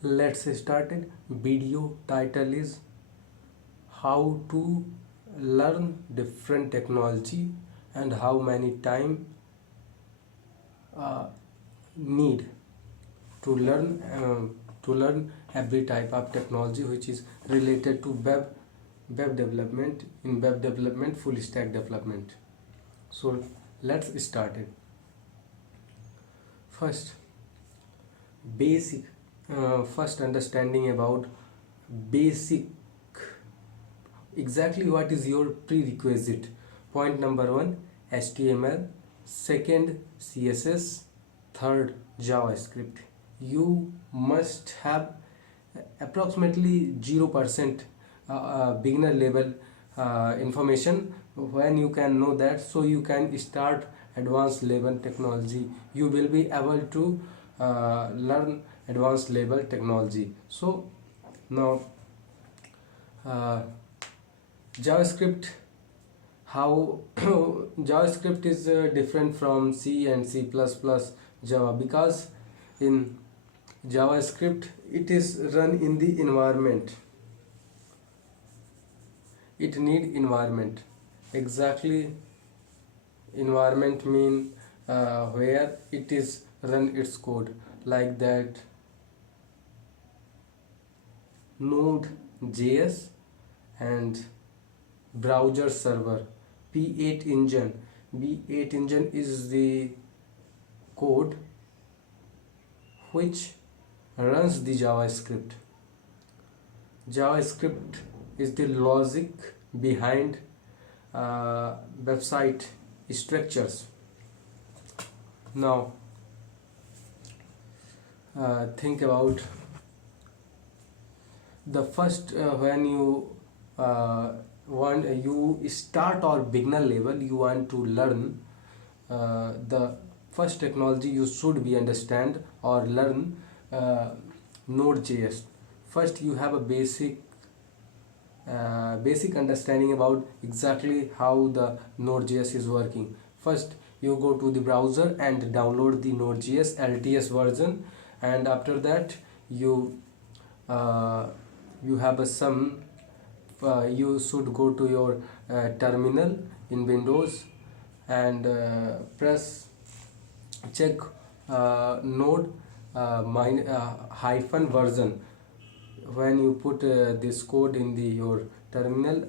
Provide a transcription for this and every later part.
Let's start it. Video title is how to learn different technology and how many time uh, need to learn every type of technology which is related to web development, in web development, full stack development. So let's start it. First, basic first understanding about basic, exactly what is your prerequisite. Point number 1, HTML. Second, CSS. Third, JavaScript. You must have approximately 0% beginner level information. When you can know that, so you can start advanced level technology. You will be able to learn advanced level technology. So now uh, JavaScript, how JavaScript is different from C and C++ Java, because in JavaScript it is run in the environment. It need environment. Exactly, environment mean where it is run its code, like that Node.js and browser server. P8 engine. B8 engine is the code which runs the JavaScript. JavaScript is the logic behind website structures. Now think about the first, when you want, you start or beginner level, you want to learn the first technology you should be understand or learn Node.js. First you have a basic understanding about exactly how the Node.js is working. First you go to the browser and download the Node.js LTS version, and after that you you have a some you should go to your terminal in Windows and press check node hyphen version. When you put this code in the your terminal,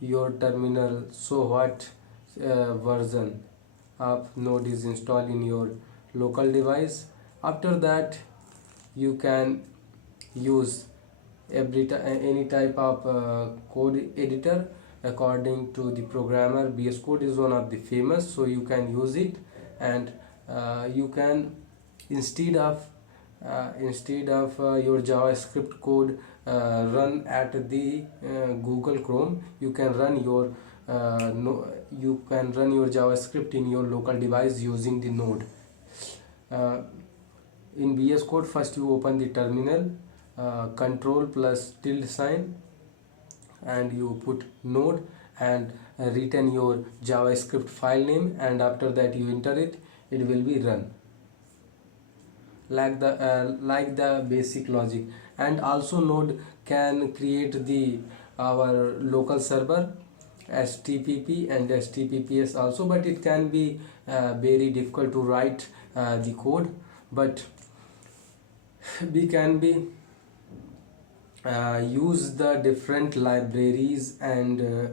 your terminal show what version of node is installed in your local device. After that you can use any type of code editor according to the programmer. VS Code is one of the famous, so you can use it. And you can, instead of your JavaScript code run at the Google Chrome, you can run your JavaScript in your local device using the node. uh, in VS Code, first you open the terminal, control plus tilde sign, and you put node and written your JavaScript file name, and after that you enter it, it will be run like the basic logic. And also node can create the our local server, HTTP and HTTPS also, but it can be very difficult to write the code. But we can be use the different libraries and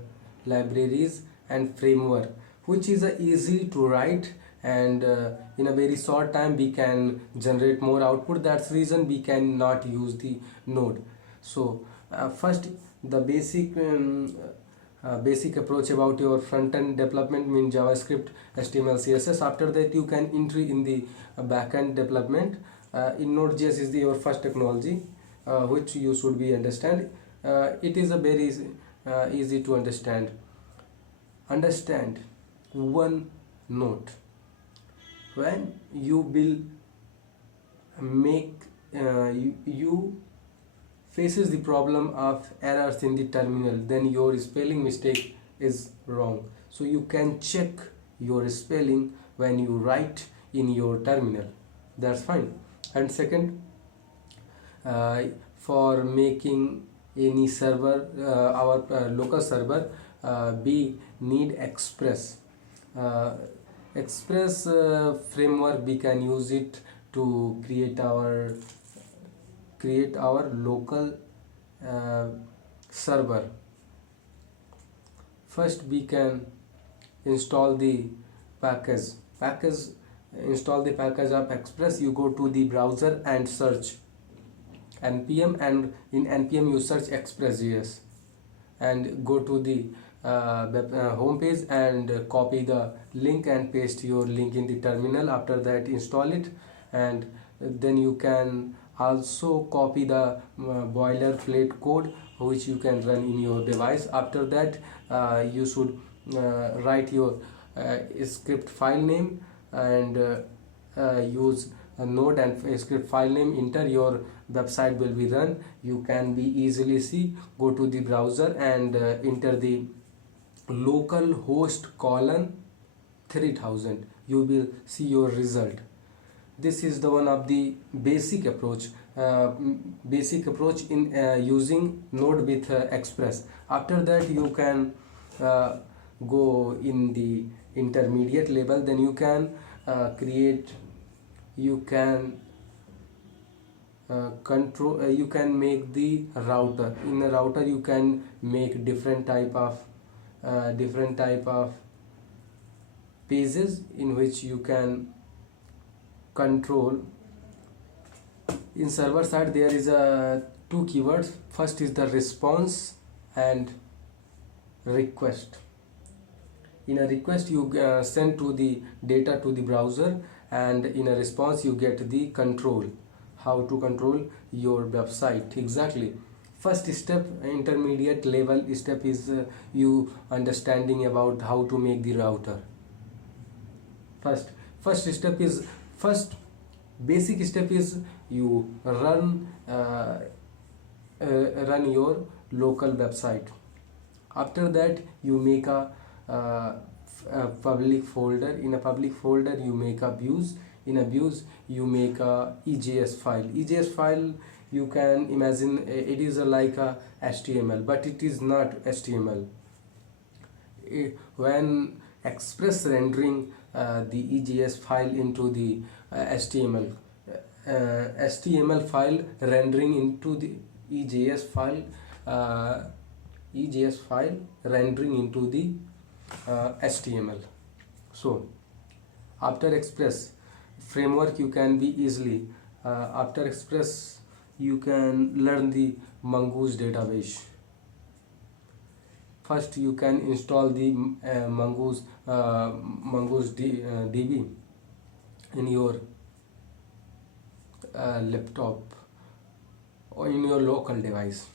framework, which is easy to write, and in a very short time we can generate more output. That's reason we cannot use the node. So first, the basic approach about your front-end development mean JavaScript, HTML, CSS. After that you can entry in the back-end development. In Node.js is your first technology which you should be understand. It is a very easy to understand one note. When you will make you faces the problem of errors in the terminal, then your spelling mistake is wrong, so you can check your spelling when you write in your terminal. That's fine. And second, for making any server, our local server, we need Express. uh, Express framework, we can use it to create our local uh, server. First we can install the package package install the package of Express. You go to the browser and search npm, and in npm you search express.js and go to the home page and copy the link and paste your link in the terminal. After that, install it, and then you can also copy the boilerplate code which you can run in your device. After that, you should write your script file name and use a node and a script file name. Enter, your website will be run. You can be easily see, go to the browser and enter the local host colon 3000. You will see your result. This is the one of the basic approach in using node with Express. After that, you can uh, go in the intermediate level. Then you can create you can control you can make the router. In a router you can make different type of pages in which you can control. In server side, there is a two keywords. First is the response and request. In a request, you send to the data to the browser, and in a response you get the control, how to control your website. Exactly. First step, intermediate level step, is you understanding about how to make the router. First step is first basic step is you run your local website. After that, you make a public folder. In a public folder, you make a views. In a views, you make a EJS file. You can imagine it is like a HTML, but it is not HTML. When Express rendering the EJS file into the HTML file rendering into the EJS file rendering into the HTML. So after Express framework, you can be easily after Express you can learn the Mongoose database. First you can install the Mongoose DB in your laptop or in your local device.